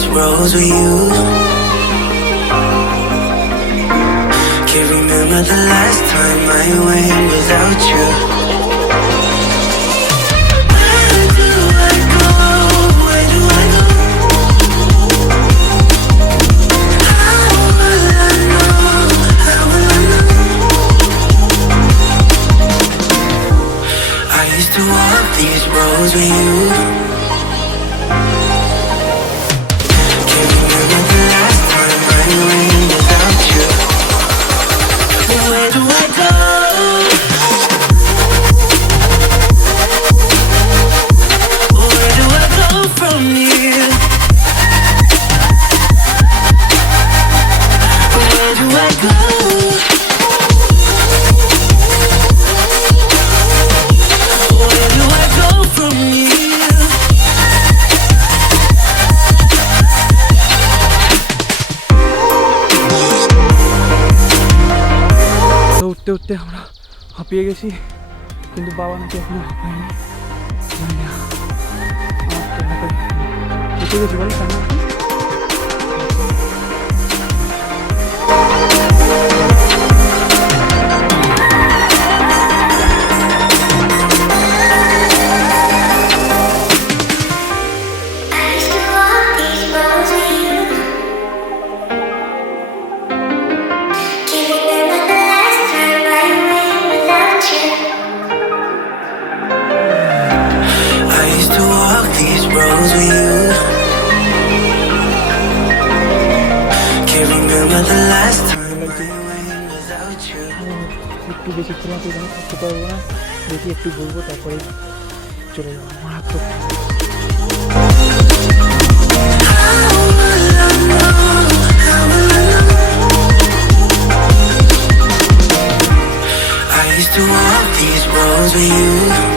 these roads with you. Can't remember the last time I went without you. Where do I go? Where do I go? How will I know? How will I know? I used to walk these roads with you. Can't remember the last time I went without you. Where do I go? Where do I go from here? Where do I go? Where do I go from here? তো উঠতে উঠতে আমরা হাঁপিয়ে গেছি, কিন্তু বাবা নাকি এখনো হাঁপায়নি। উঠে গেছি বলো সামনে। Roads with you. Can't remember the last time I went without you. একটু বেশি খেলাতে জানি থাকতে পারবো না, দেখি একটু ঘুরবো তারপরে চলে যাবো। আমার হাত How will I know? How will I know? I used to walk these roads with you.